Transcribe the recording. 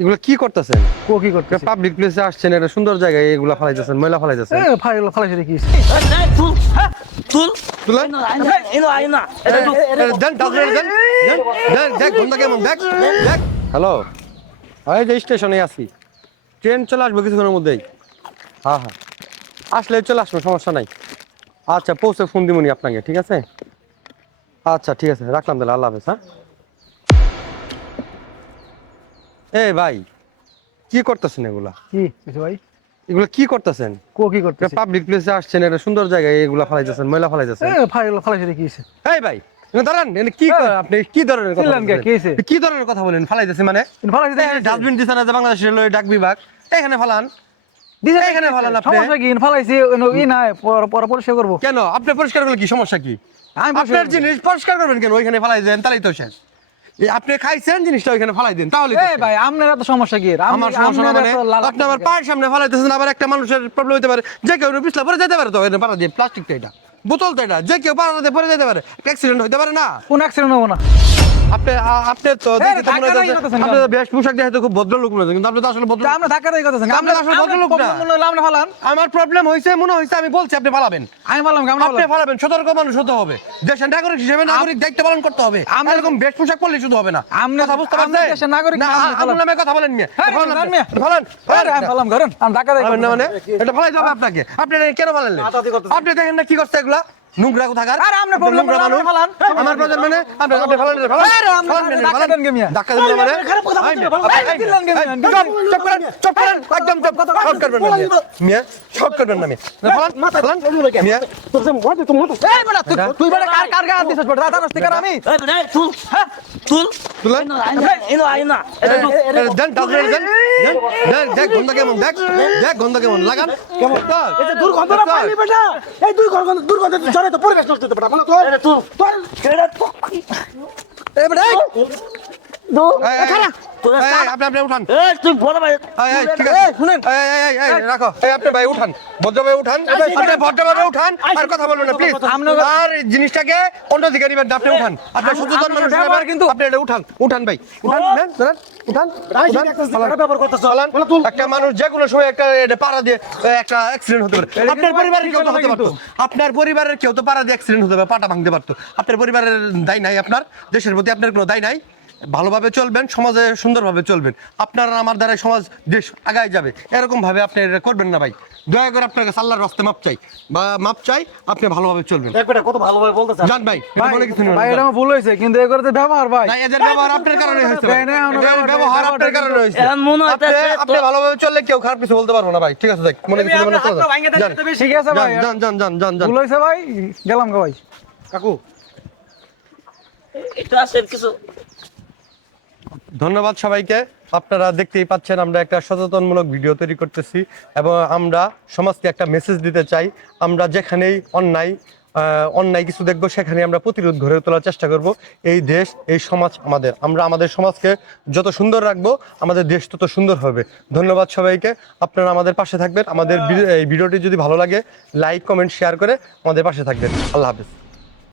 এগুলা কি করতেছেন? কি করতেছে? পাবলিক প্লেসে আসছেন, একটা সুন্দর জায়গায় এগুলা ফালাইতেছেন, ময়লা ফালাইতেছেন। ফালাইছে দেখি। তুলেন দেন, ডাস্টবিনে দেন, দেন, দেখ গন্ধ কেমন, দেখ দেখ। হ্যালো, এই যে স্টেশনে আছি, ট্রেন চলে আসবে কিছুক্ষণের মধ্যেই। হ্যাঁ হ্যাঁ, আসলে চলে আসবো, সমস্যা নাই। আচ্ছা, পৌঁছে ফোন দিবনি আপনাকে, ঠিক আছে? আচ্ছা ঠিক আছে, রাখলাম তাহলে, আল্লাহ হাফেজ। হ্যাঁ, এই ভাই, কি করতেছেন এগুলা? কি কিছু ভাই? এগুলা কি করতেছেন? কি করতেছে? পাবলিক প্লেসে আসছেন, একটা সুন্দর জায়গায় এগুলা ফালাইতেছেন, ময়লা ফালাইতেছেন। ফালাইছে দেখি। এই ভাই, দাঁড়ান, কি আপনি কি ধরনের কথা বলেন? কি ধরনের কথা বলেন? ফালাইতেছে মানে ডাস্টবিন দিছে না যে বাংলাদেশ রেলওয়ে ডাক বিভাগ, এখানে ফালান, এখানে ফালান। আপনি সমস্যা কি? ফালাইছি ই নাই, পরে পরিষ্কার করবো। কেন? আপনি পরিষ্কার করলে কি সমস্যা? কি আপনার জিনিস পরিষ্কার করবেন কেন? ওইখানে ফালাই দেন, তাহলেই তো শেষ। আপনি খাইছেন জিনিসটা ওইখানে ফালাই দেন, তাহলে ভাই আপনার এত সমস্যা কি? আমার সমস্যা না মানে আপনি আমার পায়ের সামনে ফালাইতেছেন, আবার একটা মানুষের প্রবলেম হতে পারে, যে কেউ পিছলা পরে যেতে পারে। তো এটা পারা দিয়ে প্লাস্টিকটা, এটা বোতল তো, এটা যে কেউ পাড়াতে পরে যেতে পারে, অ্যাক্সিডেন্ট হতে পারে না? কোন অ্যাক্সিডেন্ট হবো না? আপনি তো আপনার বেশ পোশাক দেখে তো খুব ভদ্রলোক মনে হচ্ছে, কিন্তু আপনি তো আসলে ভদ্র। আমরা ধাক্কা দিয়ে কথা আপনি তো আসলে ভদ্রলোক না। আপনি ফালান। আমার প্রবলেম হয়েছে মনে হয়েছে, আমি বলছি আপনি ফালাবেন। আমি বললাম আপনি ফালাবেন, সতর্ক মানুষ হতে হবে, দেশের নাগরিক হিসেবে নাগরিক দায়িত্ব পালন করতে হবে। আমি এরকম বেশ পোশাক পরলে শুধু হবে না, আপনি কথা বুঝতে পারছেন? দেশের নাগরিক না, আমার নামে কথা বলেন মিয়া, ফালান ফালাম করেন। আমি ধাক্কা দিয়ে না, মানে এটা ফালাই যাবে আপনাকে। আপনি কেন ফালালেন? আপনি দেখেন না কি করছে এগুলা, নোংরা কোথাকার। আরে আমরা প্রবলেম নোংরা মানুষ ফালান। আমার প্রয়োজন মানে আপনি ফালান, ধাক্কা দেন কে মিয়া? ধাক্কা দিবেন মানে চুপ করেন, একদম শর্ট করবেন না মিয়া, শর্ট করবেন না মিয়া, ফালান মিয়া। এই বড়া তুই বড়া কার গায়ে হাত দিছস? বড়া দাদা নষ্ট কর। আমি তুলেন দেন, ডাস্টবিনে দেন, দেন, দেখ গন্ধ কেমন, দেখ দেখ গন্ধ কেমন, লাগান কেমন। এই যে দুর্গন্ধ না পাইলি বেটা, এই দুর্গন্ধ ছড়াই তো পরিবেশ নষ্ট হতে পারে না। তোর এই বেটা, এই খারাপ আপনি উঠান। তুই বড় ভাই ঠিক আছে, শুনেন, রাখো, আপনি ভাই উঠান, ভদ্রভাবে উঠান, আপনি ভদ্রভাবে উঠান, আর কথা বলবেন না প্লিজ। আর জিনিসটাকে অন্যদিকে নিবেন না, আপনি উঠান, আপনি সচেতন মানুষ ব্যাপার, কিন্তু আপনি এটা উঠান ভাই, উঠান, উঠান, ব্যবহার করতেছ। একটা মানুষ যে কোনো সময় একটা পাড়া দিয়ে একটা অ্যাক্সিডেন্ট হতে পারে। আপনার পরিবারের কেউ তো হতে পারতো, আপনার পরিবারের কেউ তো পাড়া দিয়ে অ্যাক্সিডেন্ট হতে পারে, পাটা ভাঙতে পারতো। আপনার পরিবারের দায় নাই, আপনার দেশের প্রতি আপনার কোনো দায় নাই। ভালোভাবে চলবেন, সমাজে সুন্দরভাবে চলবেন, আপনার আমার দ্বারা সমাজ দেশ আগায় যাবে। এরকম ভাবে আপনি এটা করবেন না ভাই, দয়া করে আপনার কাছে আল্লাহর রাস্তায় মাপ চাই, আপনি ভালোভাবে চলবেন। বেটা কত ভালোভাবে বলতেছ। জান ভাই, এটা মনে কিছু নেই ভাই, এটা আমার ভুল হয়েছে, কিন্তু এই করে ব্যবহার ভাই। না, এদের ব্যবহার আপনার কারণে হয়েছে ভাই, এদের ব্যবহার আপনার কারণে হয়েছে। আপনি ভালোভাবে চললে কেউ খারাপ কিছু বলতে পারবো না ভাই, ঠিক আছে? দেখ মনে কিছু নেই, ঠিক আছে ভাই, যান। ভুল হয়েছে ভাই, গেলাম গো ভাই। কাকু এটা আছে কিছু। ধন্যবাদ সবাইকে। আপনারা দেখতেই পাচ্ছেন আমরা একটা সচেতনমূলক ভিডিও তৈরি করতেছি, এবং আমরা সমাজকে একটা মেসেজ দিতে চাই। আমরা যেখানেই অন্যায় কিছু দেখবো, সেখানে আমরা প্রতিরোধ গড়ে তোলার চেষ্টা করব। এই দেশ, এই সমাজ আমাদের, আমরা আমাদের সমাজকে যত সুন্দর রাখবো, আমাদের দেশ তত সুন্দর হবে। ধন্যবাদ সবাইকে, আপনারা আমাদের পাশে থাকবেন। আমাদের এই ভিডিওটি যদি ভালো লাগে, লাইক কমেন্ট শেয়ার করে আমাদের পাশে থাকবেন। আল্লাহ হাফেজ।